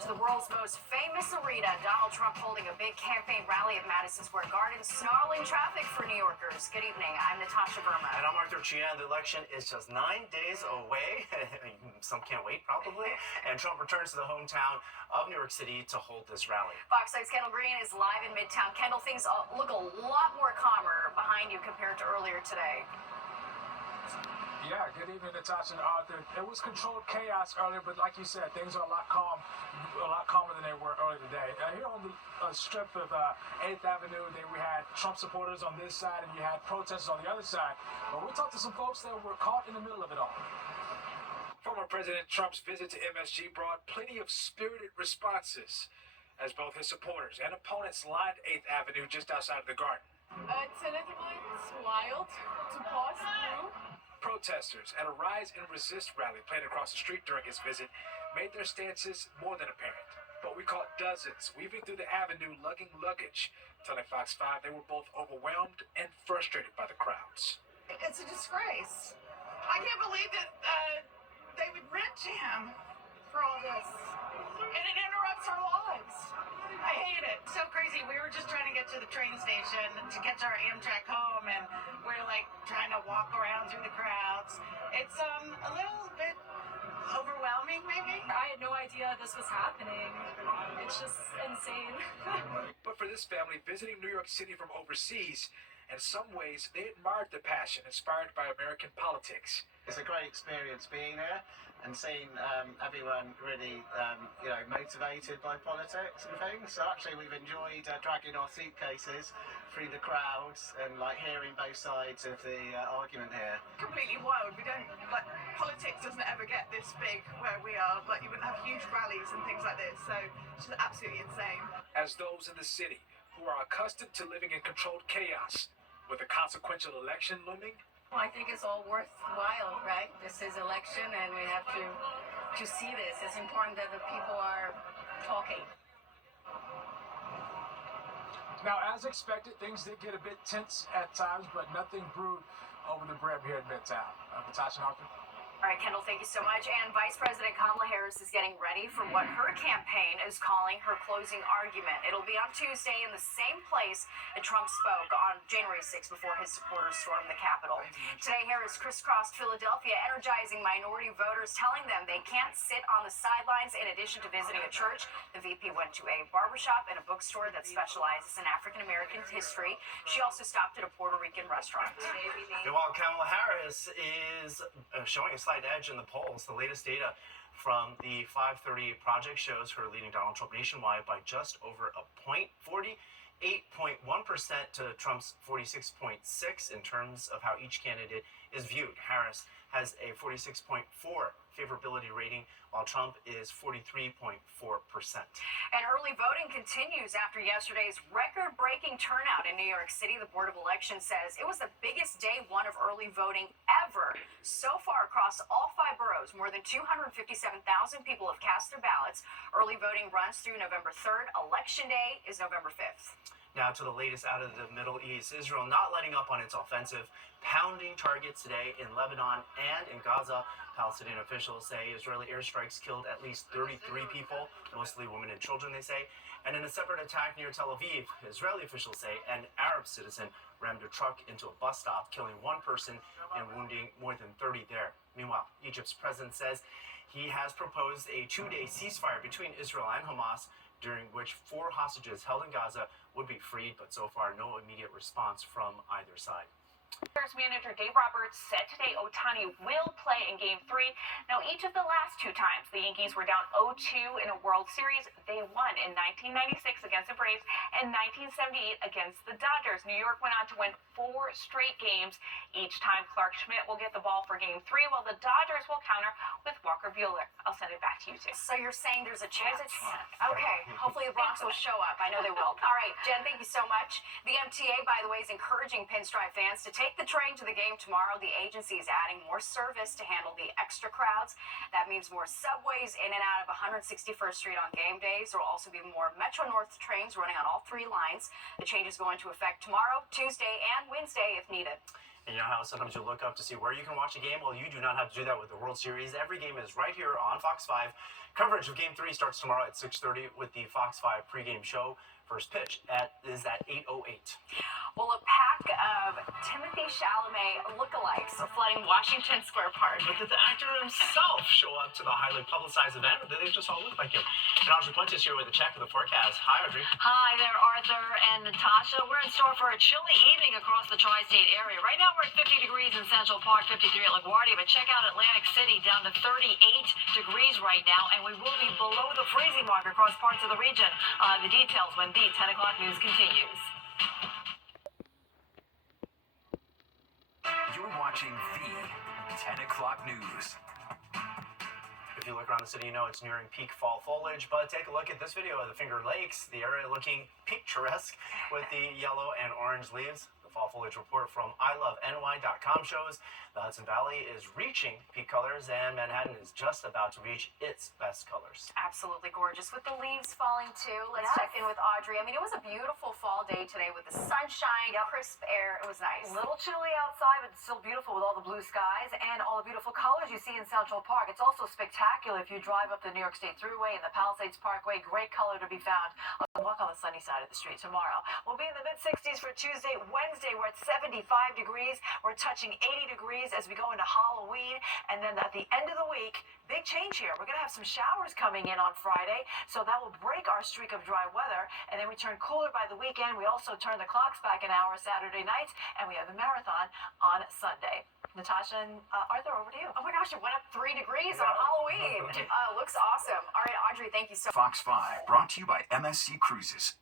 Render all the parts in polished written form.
to the world's most famous arena. Donald Trump holding a big campaign rally at Madison Square Garden, snarling traffic for New Yorkers. Good evening. I'm Natasha Verma. And I'm Arthur Chian. The election is just 9 days away. Some can't wait, probably. And Trump returns to the hometown of New York City to hold this rally. Fox 6's Kendall Green is live in Midtown. Kendall, things look a lot more calmer behind you compared to earlier today. Yeah, good evening, Natasha and Arthur. It was controlled chaos earlier, but like you said, things are a lot calmer than they were earlier today. Here on the strip of 8th Avenue, we had Trump supporters on this side, and you had protesters on the other side. But we talked to some folks that were caught in the middle of it all. Former President Trump's visit to MSG brought plenty of spirited responses, as both his supporters and opponents lined 8th Avenue just outside of the garden. It's a little bit wild to pass through. Protesters at a Rise and Resist rally played across the street during his visit made their stances more than apparent. But we caught dozens weaving through the avenue lugging luggage, telling Fox 5 they were both overwhelmed and frustrated by the crowds. It's a disgrace. I can't believe that they would rent him for all this. And it interrupts our lives. I hate it. So crazy. We were just trying to get to the train station to catch our Amtrak home, and we're like trying to walk around through the crowds. It's a little bit overwhelming, maybe. I had no idea this was happening. It's just insane. But for this family visiting New York City from overseas, in some ways they admired the passion inspired by American politics. It's a great experience being there and seeing everyone really, motivated by politics and things. So actually we've enjoyed dragging our suitcases through the crowds and hearing both sides of the argument here. Completely wild. Politics doesn't ever get this big where we are. You wouldn't have huge rallies and things like this. So it's just absolutely insane. As those in the city who are accustomed to living in controlled chaos, with a consequential election looming, well, I think it's all worthwhile, right? This is election, and we have to see this. It's important that the people are talking. Now, as expected, things did get a bit tense at times, but nothing brewed over the brim here in Midtown. Natasha and Arthur. All right, Kendall, thank you so much. And Vice President Kamala Harris is getting ready for what her campaign is calling her closing argument. It'll be on Tuesday in the same place that Trump spoke on January 6th before his supporters stormed the Capitol. Today, Harris crisscrossed Philadelphia, energizing minority voters, telling them they can't sit on the sidelines. In addition to visiting a church, the VP went to a barbershop and a bookstore that specializes in African-American history. She also stopped at a Puerto Rican restaurant. And while Kamala Harris is showing a slight edge in the polls, the latest data from the 538 Project shows her leading Donald Trump nationwide by just over a point, 48.1% to Trump's 46.6% in terms of how each candidate is viewed. Harris has a 46.4% favorability rating, while Trump is 43.4%. And early voting continues after yesterday's record-breaking turnout in New York City. The Board of Elections says it was the biggest day one of early voting ever. So far across all 5 boroughs, more than 257,000 people have cast their ballots. Early voting runs through November 3rd. Election Day is November 5th. Now to the latest out of the Middle East. Israel not letting up on its offensive, pounding targets today in Lebanon and in Gaza. Palestinian officials say Israeli airstrikes killed at least 33 people, mostly women and children, they say. And in a separate attack near Tel Aviv, Israeli officials say an Arab citizen rammed a truck into a bus stop, killing 1 person and wounding more than 30 there. Meanwhile, Egypt's president says he has proposed a 2-day ceasefire between Israel and Hamas, during which 4 hostages held in Gaza would be freed, but so far no immediate response from either side. Bears manager Dave Roberts said today Ohtani will play in Game 3. Now, each of the last 2 times the Yankees were down 0-2 in a World Series, they won in 1996 against the Braves and 1978 against the Dodgers. New York went on to win 4 straight games. Each time Clark Schmidt will get the ball for Game 3, while the Dodgers will counter with Walker Buehler. I'll send it back to you, too. So you're saying there's a chance? There's a chance. Okay. Hopefully the Bronx will show up. I know they will. All right, Jen, thank you so much. The MTA, by the way, is encouraging Pinstripe fans to take the train to the game tomorrow. The agency is adding more service to handle the extra crowds. That means more subways in and out of 161st Street on game days. There will also be more Metro North trains running on all 3 lines. The changes go into effect tomorrow, Tuesday, and Wednesday if needed. And you know how sometimes you look up to see where you can watch a game? Well, you do not have to do that with the World Series. Every game is right here on Fox 5. Coverage of Game 3 starts tomorrow at 6:30 with the Fox 5 pregame show. First pitch is at 8:08. Well, a pack of Timothy Chalamet lookalikes are flooding Washington Square Park. But did the actor himself show up to the highly publicized event, or did they just all look like him? And Audrey Puentes here with a check of the forecast. Hi, Audrey. Hi there, Arthur and Natasha. We're in store for a chilly evening across the tri-state area. Right now we're at 50 degrees in Central Park, 53 at LaGuardia, but check out Atlantic City down to 38 degrees right now, and we will be below the freezing mark across parts of the region. The details when the 10 o'clock news continues. You're watching the 10 o'clock news. If you look around the city, you know it's nearing peak fall foliage, but take a look at this video of the Finger Lakes, the area looking picturesque with the yellow and orange leaves. The fall foliage report from iloveny.com shows the Hudson Valley is reaching peak colors and Manhattan is just about to reach its best colors. Absolutely gorgeous with the leaves falling too. Let's check in with Audrey. I mean, it was a beautiful fall day today with the sunshine, crisp air. It was nice. A little chilly outside, but still beautiful with all the blue skies and all the beautiful colors you see in Central Park. It's also spectacular if you drive up the New York State Thruway and the Palisades Parkway. Great color to be found. Walk on the sunny side of the street tomorrow. We'll be in the mid-60s for Tuesday. Wednesday, we're at 75 degrees. We're touching 80 degrees as we go into Halloween. And then at the end of the week, big change here. We're going to have some showers coming in on Friday, so that will break our streak of dry weather. And then we turn cooler by the weekend. We also turn the clocks back an hour Saturday nights, and we have the marathon on Sunday. Natasha and Arthur, over to you. Oh my gosh, it went up 3 degrees on Halloween. Looks awesome. All right, Audrey, thank you so much. Fox 5, brought to you by MSC Cruises.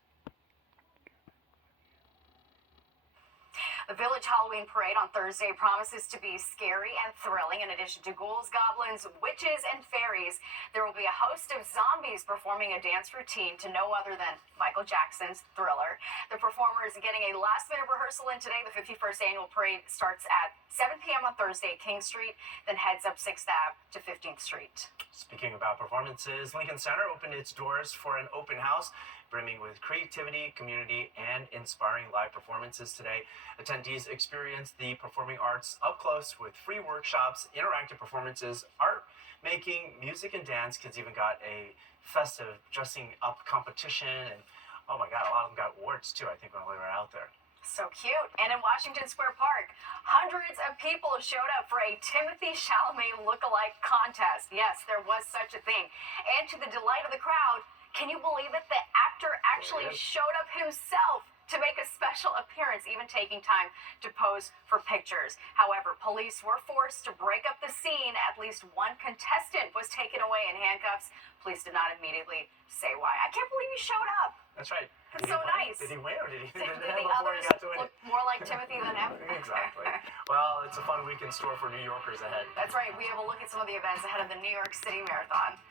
The Village Halloween Parade on Thursday promises to be scary and thrilling. In addition to ghouls, goblins, witches, and fairies, there will be a host of zombies performing a dance routine to no other than Michael Jackson's Thriller. The performers are getting a last-minute rehearsal in today. The 51st annual parade starts at 7 p.m. on Thursday at King Street, then heads up 6th Ave to 15th Street. Speaking about performances, Lincoln Center opened its doors for an open house brimming with creativity, community, and inspiring live performances today. Attendees experienced the performing arts up close with free workshops, interactive performances, art making, music, and dance. Kids even got a festive dressing up competition, and oh my god, a lot of them got awards too, I think, when they were out there. So cute. And in Washington Square Park, hundreds of people showed up for a Timothy Chalamet lookalike contest. Yes, there was such a thing. And to the delight of the crowd, can you believe it? The actor actually showed up himself to make a special appearance, even taking time to pose for pictures. However, police were forced to break up the scene. At least one contestant was taken away in handcuffs. Police did not immediately say why. I can't believe he showed up. That's right. That's so nice. Did he win or did he Did before the he others got to win look more like Timothy than him? Exactly. Well, it's a fun week in store for New Yorkers ahead. That's right. We have a look at some of the events ahead of the New York City Marathon.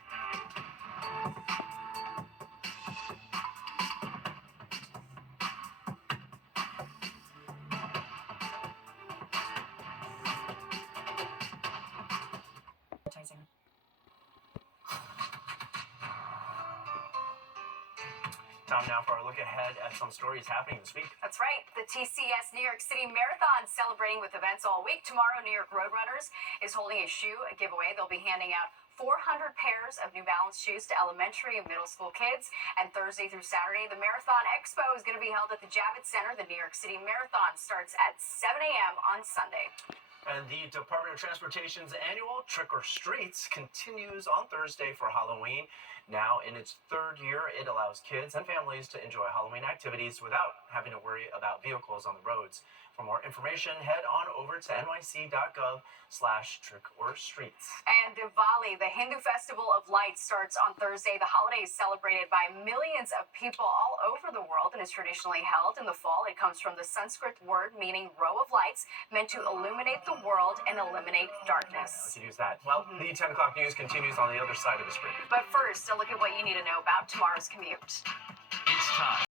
Time now for our look ahead at some stories happening this week. That's right. The TCS New York City Marathon celebrating with events all week. Tomorrow, New York Roadrunners is holding a shoe giveaway. They'll be handing out 400 pairs of New Balance shoes to elementary and middle school kids. And Thursday through Saturday, the Marathon Expo is going to be held at the Javits Center. The New York City Marathon starts at 7 a.m. on Sunday. And the Department of Transportation's annual Trick or Streets continues on Thursday for Halloween. Now, in its third year, it allows kids and families to enjoy Halloween activities without having to worry about vehicles on the roads. For more information, head on over to nyc.gov/trick-or-streets. And Diwali, the Hindu festival of lights, starts on Thursday. The holiday is celebrated by millions of people all over the world and is traditionally held in the fall. It comes from the Sanskrit word meaning row of lights, meant to illuminate the world and eliminate darkness. We could use that. Well, the 10 o'clock news continues on the other side of the screen. But first, a look at what you need to know about tomorrow's commute. It's time.